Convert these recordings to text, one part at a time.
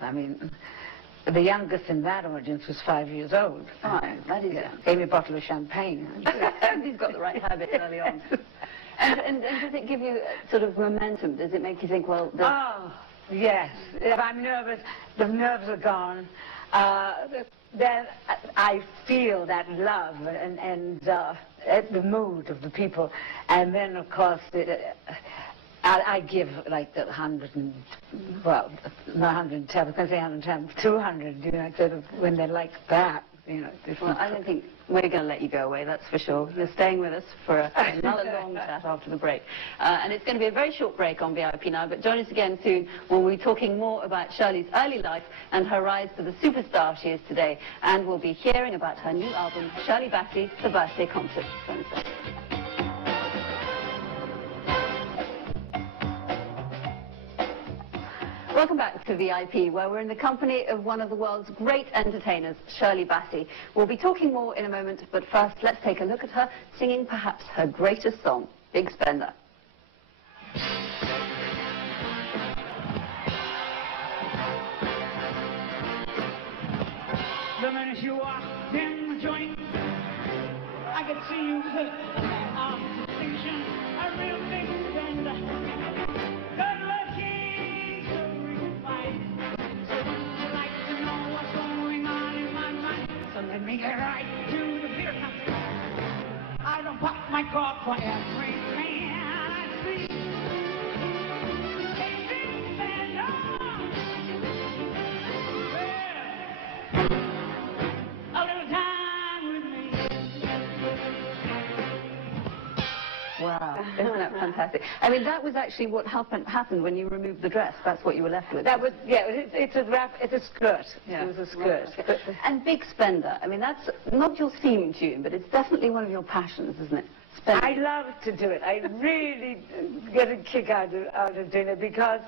I mean, the youngest in that audience was 5 years old. Oh, that is young. Gave me a bottle of champagne. He's got the right habit early on. And does it give you sort of momentum? Does it make you think, well... Oh, yes. If I'm nervous, the nerves are gone. Then I feel that love and the mood of the people. And then, of course, I give like the 100 and, well, not 110, I was going to say 110, 200, you know, sort of when they're like that, you know. Well, I don't think we're going to let you go away, that's for sure. You're staying with us for another long chat after the break. And it's going to be a very short break on VIP now, but join us again soon when we'll be talking more about Shirley's early life and her rise to the superstar she is today. And we'll be hearing about her new album, Shirley Bassey, The Birthday Concert. Welcome back to VIP, where we're in the company of one of the world's great entertainers, Shirley Bassey. We'll be talking more in a moment, but first, let's take a look at her singing perhaps her greatest song, Big Spender. The minute you walked in the joint, I could see you with a distinction, a real big spender. Good looking, so refined. So wouldn't you like to know what's going on in my mind? So let me get right to the beer company. I don't pop my cork for every man I see. Hey, big spender. A little time with me. Wow, isn't that fantastic? I mean, that was actually what happened when you removed the dress. That's what you were left with. That was, yeah, it's a wrap, it's a skirt. Yeah. It was a skirt. Right. And Big Spender, I mean, that's not your theme tune, but it's definitely one of your passions, isn't it? Spending. I love to do it. I really get a kick out of doing it because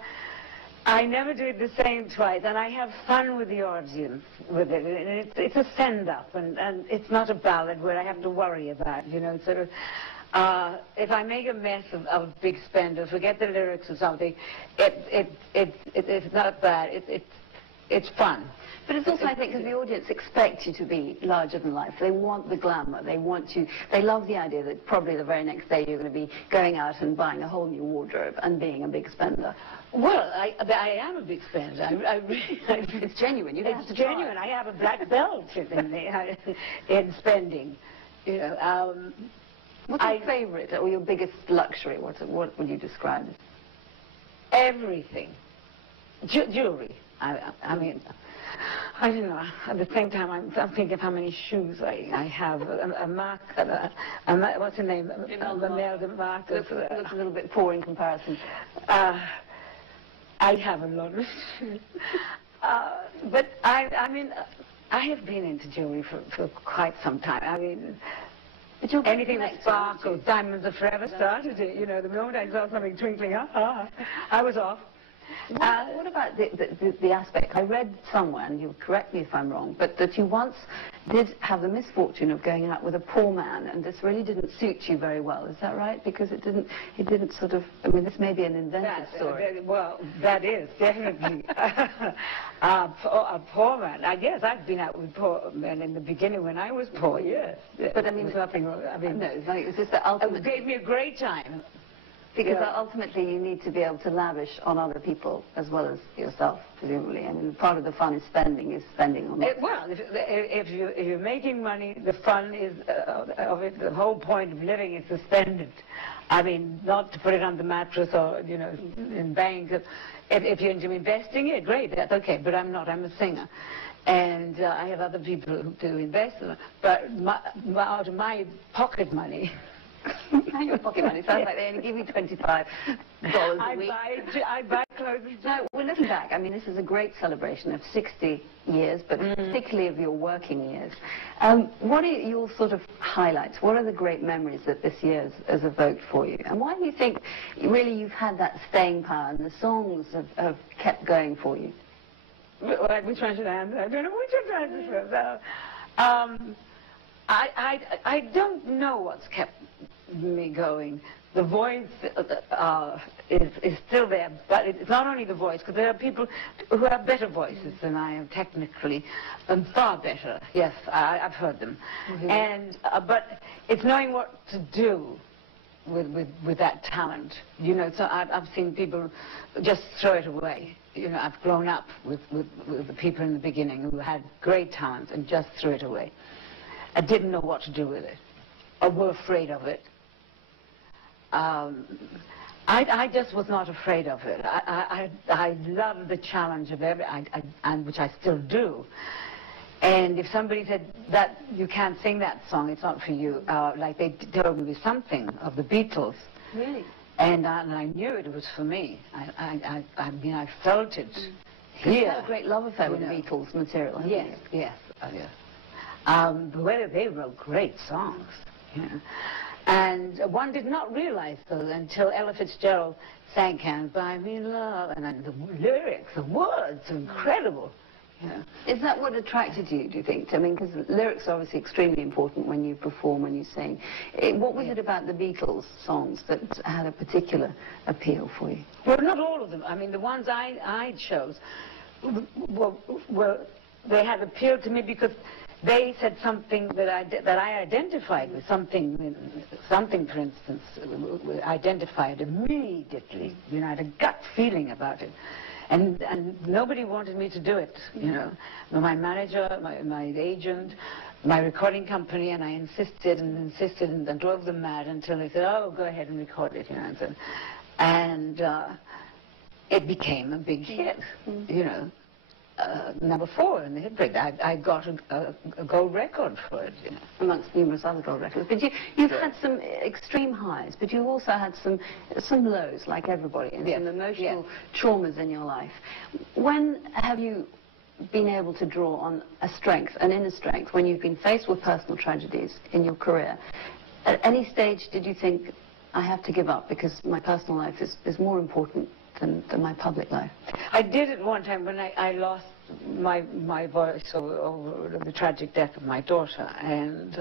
I never do it the same twice, and I have fun with the audience with it. And it's a send-up, and it's not a ballad where I have to worry about, you know, sort of. If I make a mess of Big Spender, forget the lyrics or something, it's not bad. It's fun. But it's also, I think, because the audience expect you to be larger than life. They want the glamour. They want you. They love the idea that probably the very next day you're going to be going out and buying a whole new wardrobe and being a big spender. Well, I am a big spender. I really, it's genuine. You don't have to try. Genuine. I have a black belt in spending. You know. What's your favourite or your biggest luxury? What would you describe as? Everything. Jewelry. I mean, I don't know. At the same time, I'm thinking of how many shoes I have. What's her name? Imelda Marcus. Looks a little bit poor in comparison. I have a lot of shoes. But I mean, I have been into jewelry for quite some time. I mean, anything that sparkles, diamonds are forever started it. You know, the moment I saw something twinkling, I was off. What about the aspect? I read somewhere, and you'll correct me if I'm wrong, but that you once did have the misfortune of going out with a poor man, and this really didn't suit you very well. Is that right? Because it didn't sort of. I mean, this may be an invented story. Well, that is definitely a poor man. I guess I've been out with poor men in the beginning when I was poor. Yes. But I mean, nothing. I mean, no, it was just the ultimate. It gave me a great time. Because ultimately you need to be able to lavish on other people as well as yourself, presumably. I mean, part of the fun is spending on that. Well, if you're making money, the fun is of it. The whole point of living is to spend it. I mean, not to put it on the mattress or, you know, in banks. If you're into investing it, great, that's okay. But I'm not. I'm a singer. And I have other people who do invest. But out of my pocket money... Your pocket money sounds like they only give you $25 a week. I buy clothes. No, we're looking back. I mean, this is a great celebration of 60 years, but particularly of your working years. What are your sort of highlights? What are the great memories that this year has evoked for you? And why do you think really you've had that staying power and the songs have kept going for you? Which one should I answer? I don't know which one to answer. I don't know what's kept me going. The voice is still there, but it's not only the voice, because there are people who have better voices than I am technically, and far better. Yes, I've heard them. And but it's knowing what to do with that talent. You know, so I've seen people just throw it away. You know, I've grown up with the people in the beginning who had great talent and just threw it away. I didn't know what to do with it, or were afraid of it. I just was not afraid of it. I loved the challenge of which I still do. And if somebody said that you can't sing that song, it's not for you, like they told me something of the Beatles. Really? And I knew it was for me. I mean, I felt it here. You had a great love affair with the Beatles material, haven't you? Yes. Whether they wrote great songs, you know. And one did not realize, though, until Ella Fitzgerald sang "Can't Buy Me Love," and the lyrics, the words, are incredible. You know. Is that what attracted you, do you think? I mean, because lyrics are obviously extremely important when you perform, when you sing. What was it about the Beatles songs that had a particular appeal for you? Well, not all of them. I mean, the ones I chose, they had appealed to me because they said something that I identified with, something, for instance, identified immediately. You know, I had a gut feeling about it. And nobody wanted me to do it, you know. My manager, my agent, my recording company, and I insisted and drove them mad until they said, oh, go ahead and record it, you know. And it became a big hit, you know. Number 4 in the hit parade. I got a gold record for it, you know. Amongst numerous other gold records. But you've had some extreme highs, but you've also had some lows, like everybody, and some emotional traumas in your life. When have you been able to draw on a strength, an inner strength, when you've been faced with personal tragedies in your career? At any stage did you think, I have to give up because my personal life is more important than my public life? I did it one time when I lost my voice over the tragic death of my daughter, and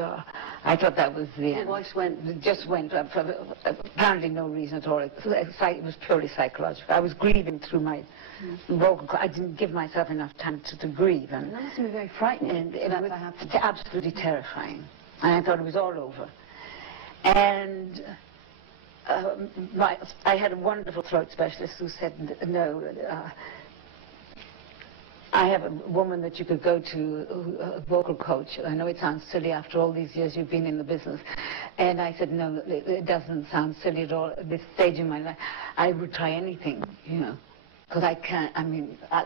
I thought that was the end. Your voice went? Just went up for apparently no reason at all. It was purely psychological. I was grieving through my vocal cords. I didn't give myself enough time to grieve. And that must be very frightening. And it was absolutely terrifying. And I thought it was all over. And I had a wonderful throat specialist who said, no, I have a woman that you could go to, a vocal coach. I know it sounds silly after all these years you've been in the business. And I said, no, it doesn't sound silly at all. At this stage in my life, I would try anything, you know. Because I can't, I mean, I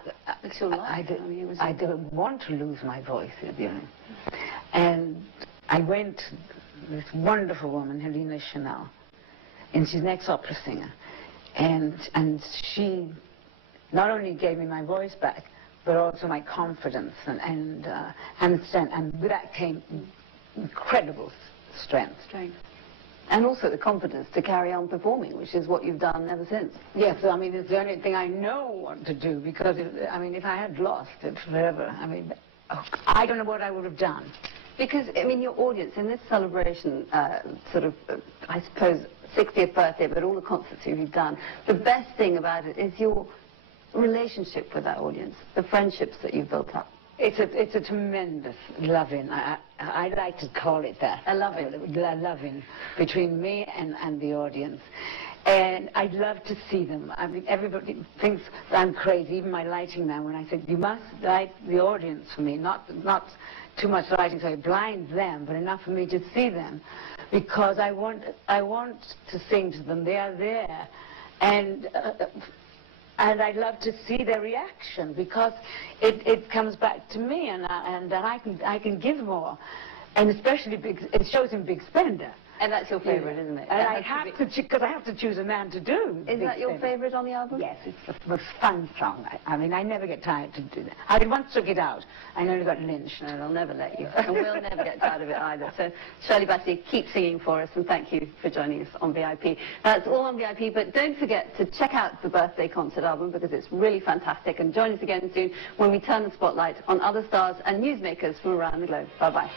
don't want to lose my voice, you know. And I went to this wonderful woman, Helena Chanel, and she's an ex-opera singer. And she not only gave me my voice back, but also my confidence and strength. And with that came incredible strength. And also the confidence to carry on performing, which is what you've done ever since. Yes, I mean, it's the only thing I know what to do, because, I mean, if I had lost it forever, I mean, I don't know what I would have done. Because, I mean, your audience in this celebration, I suppose, 60th birthday, but all the concerts you've done, the best thing about it is your relationship with that audience, the friendships that you've built up. It's a tremendous loving. I like to call it that. A loving. Loving between me and the audience. And I'd love to see them. I mean, everybody thinks I'm crazy, even my lighting man, when I said, you must light the audience for me, not too much lighting so I blind them, but enough for me to see them. Because I want to sing to them. They are there. And I'd love to see their reaction, because it comes back to me, and I can give more, and especially it shows him Big Spender. And that's your favourite, isn't it? And I have to, because I have to choose a man to do. Is that your favourite on the album? Yes, it's the most fun song. I mean, I never get tired to do that. I once took it out. I nearly got lynched. No, they'll never let you. And we'll never get tired of it either. So, Shirley Bassey, keep singing for us, and thank you for joining us on VIP. That's all on VIP, but don't forget to check out the birthday concert album, because it's really fantastic. And join us again soon when we turn the spotlight on other stars and newsmakers from around the globe. Bye-bye.